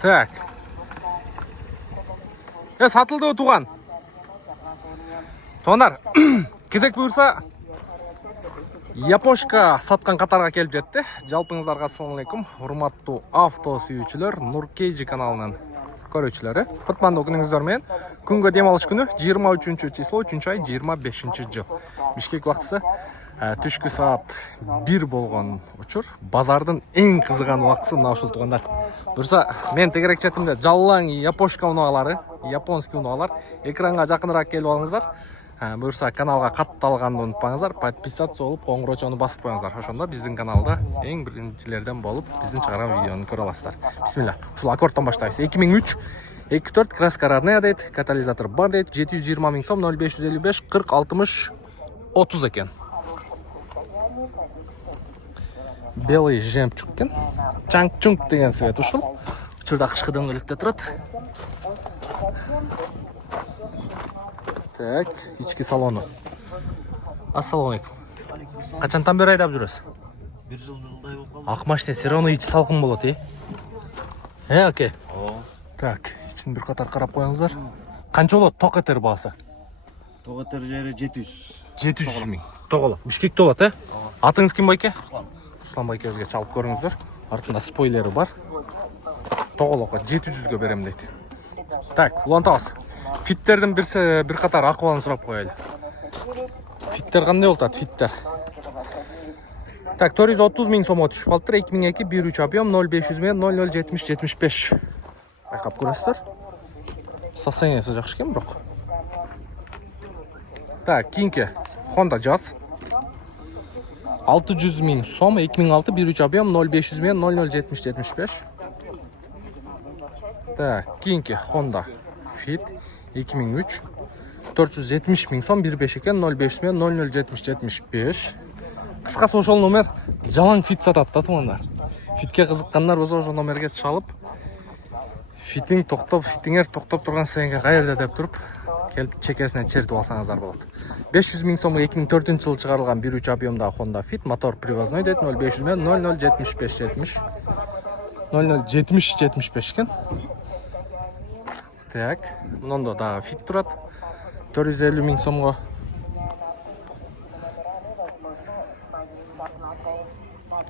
Так. Satıldı o tuğan. Tonar, кезек бұйырса, Япошка сатқан қатарға келіп жетті. Жалпыңыздарға ассалаумалейкум. Урматтуу авто сүйүүчүлөр, Нуркейджи каналынын көрүүчүлөрү. Кутмандуу күнүңүздөр менен. Күнгө дем алыш күнү 23 число 3 ай 25 жыл. Бишкек убактысы түшкү саат 1 болгон учур. Базардын эң кызыган убактысы мына ушул туугандар. Бурса, мен тегерек четимде жалаң Япошка унаалары, японский унаалар экранга жакыныраак келип алыңыздар. Бурса, каналга катталганды унутпаңыздар, подписаться болуп, коңгурочону басып коюңуздар. Ошондо биздин каналда эң биринчилерден болуп, биздин чыгарган видеону көрө аласыздар. Бисмилла. Ушул аккордтон баштайбыз. 2003 24 краска родная дейт, катализатор бар дейт, 720 000 сом, 0555 40 60 30 экен. Белый жемчуг экен. Чаңчунг деген свет ушул. Учурда кышкы дөңгөлөктө турат. Так, ички салону. Ассалаумалейкум. Качантан бери айдап жүрөсүз? 1 жылдай болуп калды. Ак машина все равно ичи салкын болот, аке? Ооба. Так, ичин бир катар карап коюңуздар. Канча болот ток этер баасы? Ток этер жери 700. 700 000. Тоголо. Бишкекте болот, Атыңыз ким байке? Руслан байкебизге чалып көрүңүздөр. Артында спойлери бар. Тоголокко 700гө берем дейт. Так, улантабыз. Фиттердин бир катар акыбалын сурап коелу. Фиттер кандай болот, фиттер? Так, 430 000 сомго түшүп калыптыр. 2002 1.3 объем 0500 менен 0070 75. Байкап көрөсүздөр. Состояниясы жакшы экен бирок. Так, кийинки Honda Jazz 600 000 сом, 2006 1.3 объем 0500 менен 0070 75. Так, кийинки Honda Fit 2003 470 000 сом, 1.5 экен, 0500 менен 0070 75. Кыскасы ошол номер жалаң Fit сатат да тумандар. Fitке кызыккандар болсо ошол номерге чалып, фитиңер токтоп турган сенге кайерде деп туруп, келип чекесине чертип алсаңыздар болот. 500 000 сомго 2004 жылы чыгарылган 1.3 объемдагы Honda Fit, мотор привозной дейт, 0500 менен 0075 70. 0070 75 экен. Так, мындан дагы Fit турат. 450 000 сомго.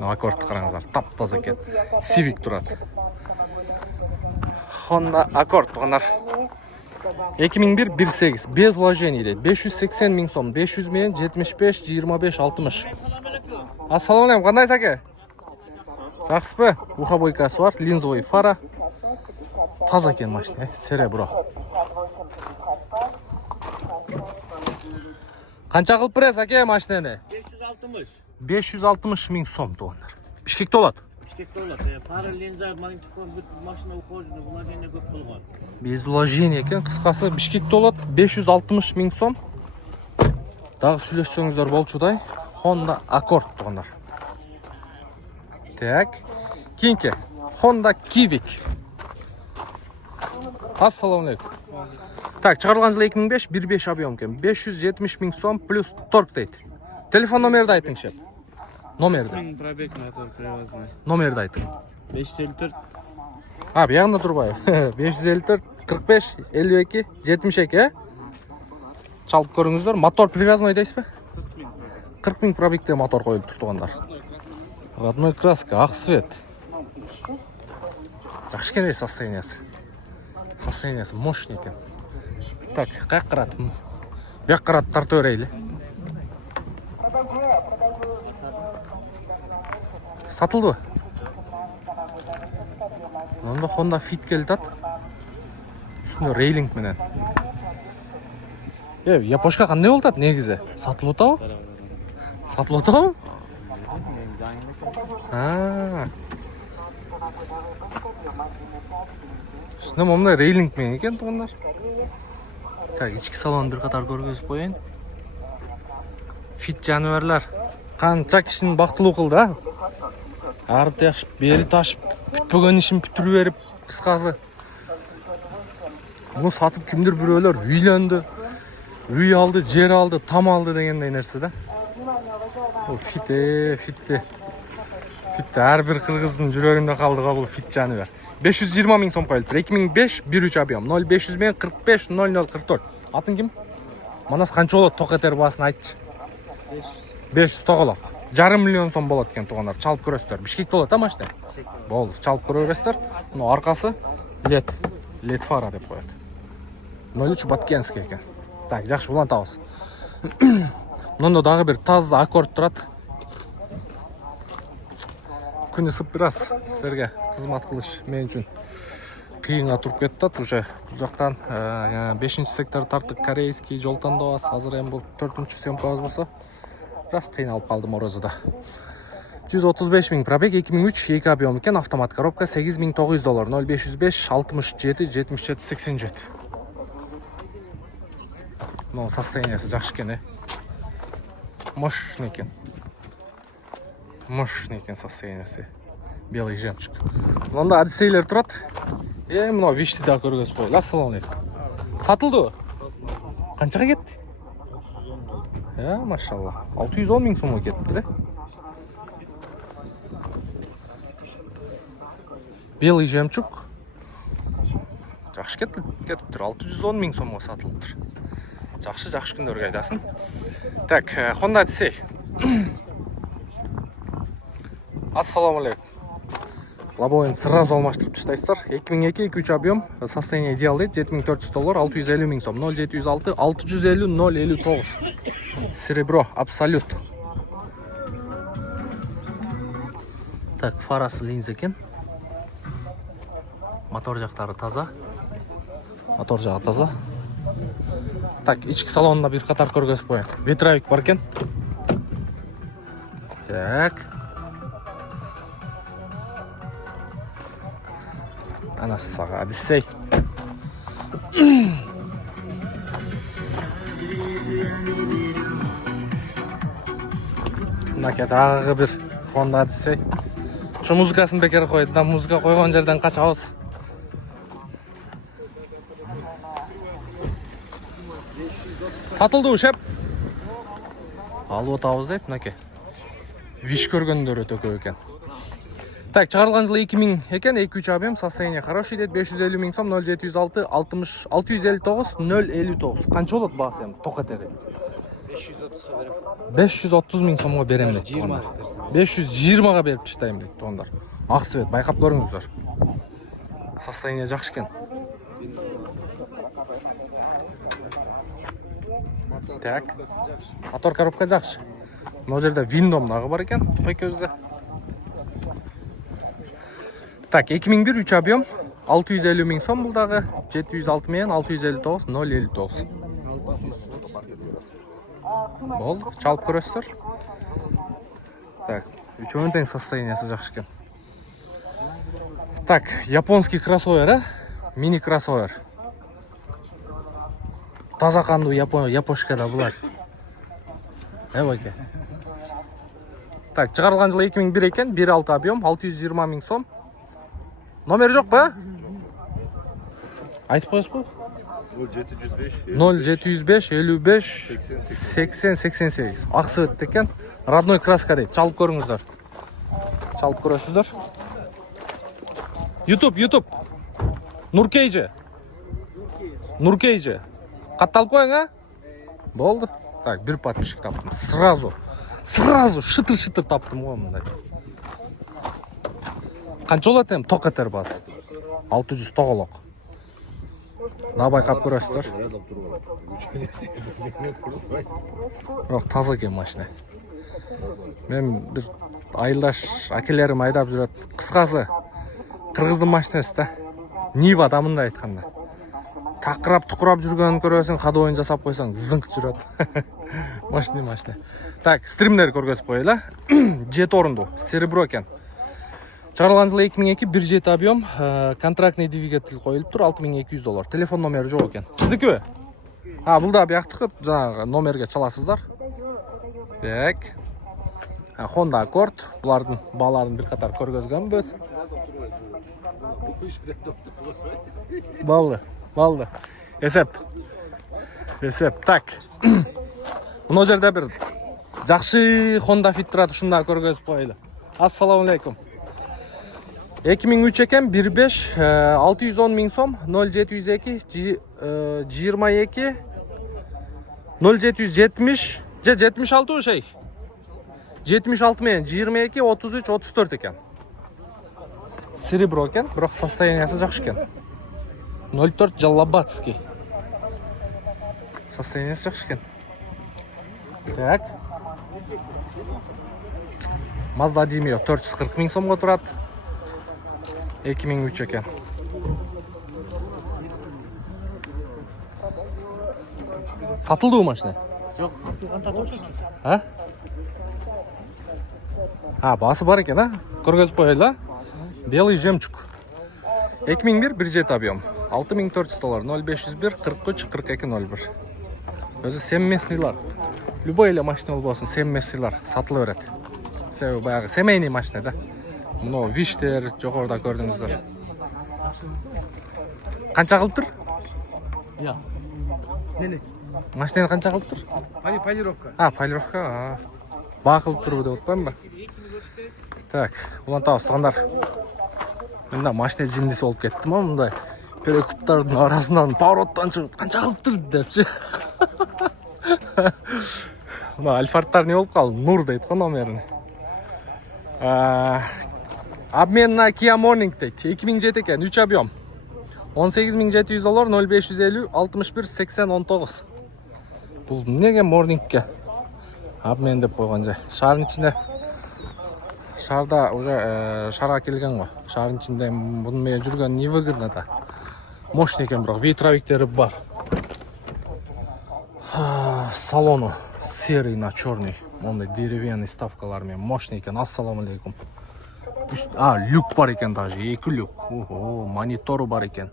Аккорд караңыздар, таптаза экен. Civic турат. Honda Accord тугандар. 2001 1.8 без вложений дейт. 580 000 сом, 500 менен 75 25 60. Ассаламу алейкум, кандайсыз аке? Жакшысызбы? Уха бойкасы бар, линзовый фара. Таза экен машина, серебро. Канча кылып бересиз аке машинени? 560. 560 000 сом тугандар. Бишкекте болот. Бишкекте болот. Фара, линза, магнитофон, бүт машина ухоженный, вложение көп болгон. Без вложения экен. Кыскасы Бишкекте болот. 560 000 сом. Дагы сүйлөшсөңүздөр болчудай. Honda Accord тугандар. Так. Кийинки Honda Civic. Ассаламу алейкум. Так, чыгарылган жылы 2005 1.5 объем экен. 570 000 сом плюс торг дейт. Телефон номерди айтыңызчы. Номерди. Пробег мотор привозной. Номерди айтың. 554. Буягында турбайбы? 554 45 52 72, Чалып көрүңүздөр. Мотор привязной дейсизби? 40 000 пробегте мотор коюлуп тургандар. Родной краска, ак свет. Жакшы экен состояниясы. Состояниясы мощный экен. Так, каяк карат? Бияк карат тартып берейли. Сатылды. Мында Honda Fit келдат. Үстүнө рейлинг менен. Япошка кандай болот негизи? Сатылып атабы? Сатылып атабы? Үстүнө момундай рейлинг менен экен тугандар. Так, ички салонун бир катар көргөзүп коеюн. Fit жаныбарлар канча кишини бактылуу кылды, Ары ташып, бери ташып, күтпөгөн ишин бүтүрүп берип, кыскасы. Муну сатып кимдир бирөөлөр үйлөндү, үй алды, жер алды, там алды дегендей нерсе да. Бул фитте. Fit ар бир кыргыздын жүрөгүндө калды го бул Fit жаныбар. 520 миң сом коюлуптур. 2005 1.3 объем 0500 мен 45 0044. Атын ким? Манас канча болот токетер баасын айтчы. 500 тоголок. Жарым миллион сом болот экен туугандар. Чалып көрөсүздөр. Бишкекте болот а машина. Болду, чалып көрөсүздөр. Мына аркасы LED фара деп коет. 03 Баткенский экен. Так, жакшы улантабыз. Мында дагы бир таза аккорд турат. Күнү ысып бираз силерге кызмат кылыш мен үчүн кыйынга туруп кетет. Уже бул жактан 5-сектор тарттык, корейский жол тандабыз. Азыр эми бул 4-чү съемкабыз болсо бирок кыйналып калдым орозуда. 135 миң пробег, 2003 2 объем экен, автомат коробка, $8.900, 0505 67 77 87. Но состояниясы жакшы экен, мощный экен. Мощный экен состояниясы. Белый жемчуг. Мында Одиссейлер турат. Мына вишти да көргөзүп коелу. Ассалам алейкум. Сатылды? Канчага кетти? Машалла. 610 миң сомго кеттиптир. Белый жемчуг. Жакшы кетиптир. 610 миң сомго сатылыптыр. Жакшы күндөргө айдасын. Так, Honda Odyssey. Ассаламу алейкум. Лобовойн сразу алмаштырып таштайсыздар. 2002 2.3 объем, состояние идеал дейт, $7.400, 650 миң сом, 0706 650 059. Серебро, абсолют. Так, фарасы линза экен. Мотор жактары таза. Мотор жагы таза. Так, ички салонунда бир катар көргөзүп коеюн. Ветровик бар экен. Так. Ана сага Odyssey. Мына дагы бир Honda Odyssey. Şu muzikasını bekar koydu. Da muzika koygan жерден kaçabız. Satıldı o şep. Алып отабыз дейт, мынакей. Виш көргөндөр өтө көп экен. Так, чыгарылган жылы 2000 экен, 2.3 объем, состояние хороший дейт, 550 миң сом, 0706 659 059. Канча болот баасы эми токетери? 530га берем. 530 миң сомго берем дейт туугандар. 520га берип таштайм дейт туугандар. Ак свет, байкап көрүңүздөр. Состояние жакшы экен. Так. Мотор коробка жакшы. Мына жерде виндом дагы бар экен, тупай көздө. Так, 2001 3 объем, 650 миң сом бул дагы, 706 менен 659 059. Болду, чалып көрөсүздөр. Так, үчөөнүн тең состояниясы жакшы экен. Так, японский кроссовер, мини кроссовер. Таза кандуу япошкада булар. Баке. Так, чыгарылган жылы 2001 экен, 1.6 объем, 620 миң сом. Номер жок ба? Айтып коесузбу? 0705 55 80 88. Ак свет экен, родной краска дейт. Чалып көрүңүздөр. Чалып көрөсүздөр. YouTube. Нуркейже. Катталып коюң, Болду. Так, бир подписчик таптым. Сразу шытыр таптым го мындай. Канча болот эми токетер баасы? 600 тоголок. Да байкап көрөсүздөр. Бирок таза экен машина. Мен бир айылдаш акелерим айдап жүрөт. Кыскасы, кыргыздын машинасы да. Нива да мындай айтканда. Такырап tukурап жүргөнүн көрөсүң, ходовойн жасап койсоң, зыңк жүрөт. Машина. Так, стримдер көргөзүп коелу. 7 орундуу, серебро экен. Чыгарылган жылы 2002 1.7 объем, контрактный двигатель коюлуптур, $6200. Телефон номери жок экен. Сиздики? Бул да бияктыкы, жанагы номерге чаласыздар. Так. Honda Accord, булардын бааларын бир катар көргөзгөнбүз. Балды. Эсеп. Так. Мына жерде бир жакшы Honda Fit турат, ушунда көргөзүп коелу. Assalomu alaykum. 2003 ekan 15 610 ming so'm 0702 22 0770 76 o şey. 76 men 22 33 34 ekan. Серебро ekan, biroq состояниясы yaxshi ekan. 04 Jalabatskiy. Состояниясы yaxshi ekan. Так. Mazda Demio 440 ming so'mga turadi. 2003 ekan. Satıldı bu mashina? Yo'q, qancha to'shib. Ha? Ha, bası var ekan, ha? Ko'rgazib qo'yaylar. Белый жемчуг. 2001 бюджет объем. 6400 доллар. 0501 43 42 01. Өзі семместныйлар. Любой эле машина болсын, семместныйлар сатылып берет. Себеби баягы семейный машина да. Мына виштер жогоруда көрдүңүздөр. Канча кылып тур? Yo'q. Nene? Машинаны канча кылып тур? Полировка. Полировка. Бакылып турбу деп атпаймынбы? Так, улантабыз тугандар. Мында машина жиндиси болуп кетти ма мындай? Перекуптардын арасынан повороттон чыгып канча кылып тур депчи. Мына Альфардтар не болуп калды? Нур дейт го номерин. Обмен на Kia Morning дейт. 2007 экен, 3 объем. 18700 доллар 0550 61 80 19. Бул неге Morning'ке обмен деп койгон жай. Шаардын ичинде шаарда уже шаарга келген го. Шаардын ичинде мунун менен жүргөн невыгодно да. Мощный экен, бирок ветровиктери бар. Салону серый на черный. Мондай деревянный ставкалар менен мощный экен. Ассаламу алейкум. Люк бар экен даже. 2 люк. Ого, монитору бар экен.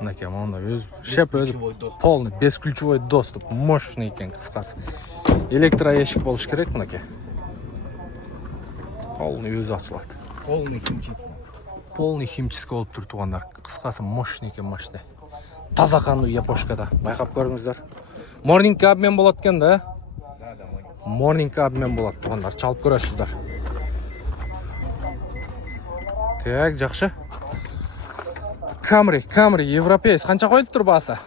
Мынакей мондай өз шеп өзү полный бесключевой доступ. Мощный экен кыскасы. Электроэшик болуш керек мынакей. Полный өзү ачылат. Полный химчистка. Полный химчистка болуп тур тугандар. Кыскасы мощный экен машина. Таза кануу япошкада. Байкап көрүңүздөр. Morning'ке обмен болот экен да. Morning'ке обмен болот тугандар. Чалып көрөсүздөр. Так, жакшы. Camry, европеец. Канча коюлуп тур баасы?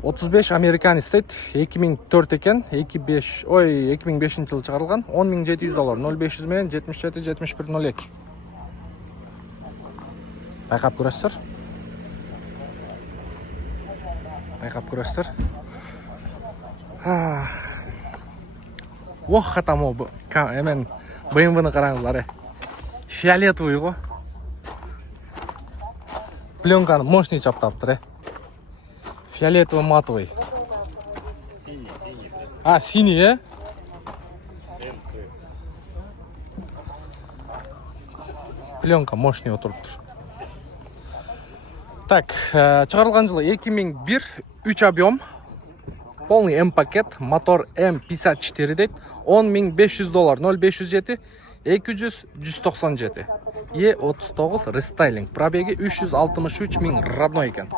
35 американец дейт. 2004 экен. 2005 жылы чыгарылган. 10700 доллар. 0500 менен 77 71 02. Байкап көрөсүздөр. Ох, хатамо. Эмен BMW-ны караңыздар. Фиолетовый го. Пленканы мощный чаптаптыр. Фиолетовый матовый. Синий, Пленка мощный отуруптур. Так, чыгарылган жылы 2001, 3 объем. Полный М-пакет, мотор М54 дейт. 10500 доллар, 0507 200 197. E39 рестайлинг. Пробеги 363 миң родной экен.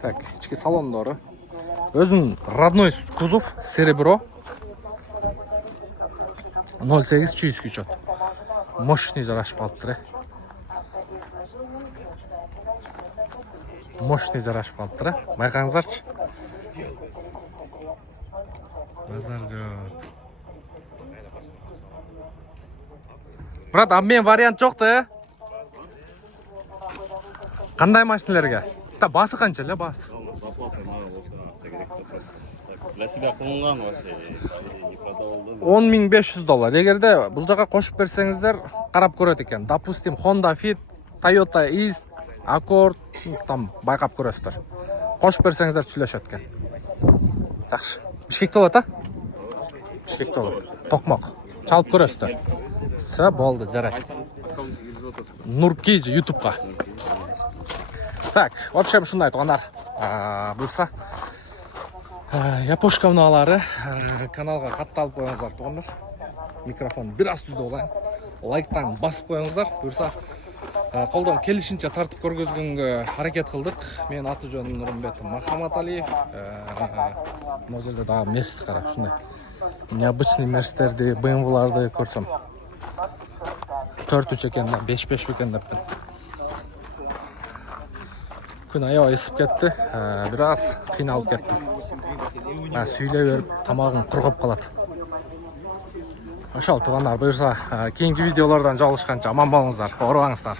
Так, ички салондору. Өзүнүн родной кузов, серебро. 08 чүйүс күчөт. Мощный жарашып калыптыр. Байкаңыздарчы. Базар жок. Брат, обмен вариант жок да? Кандай машиналарга? Басы канча эле басы? Для себя кылынган вообще. 10500 доллар. Эгерде бул жака кошуп берсеңиздер, карап көрөт экен. Допустим, Honda Fit, Toyota East, Accord, там байкап көрөсүздөр. Кошуп берсеңиздер сүйлөшөт экен. Жакшы. Бишкекте болот, Бишкекте болот. Токмок. Чалып көрөсүздөр. Все, болду, жарайт. Нуркейджи YouTube'га. Так, в общем, ушундай тугандар. Буйрса, япошка мыналары каналга катталып коюңуздар тугандар. Микрофон бир аз түздө болайын. Лайктан басып коюңуздар. Буйрса, колдон келишинче тартып көргөзгөнгө аракет кылдык. Мен аты жөнүм Нурмбет Махаматалиев. Могу жерде дагы мерсти кара, ушундай. Необычный мерстерди, BMW-ларды көрсөм. 4-3 экен, 5-5 бекен деппин. Күн аябай ысып кетти. Бир аз кыйналып кеттим. Сүйлөй берип тамагың кургап калат. Ошол туугандар буюрса, кийинки видеолордон жолугушканча аман болуңуздар, оорубаңыздар.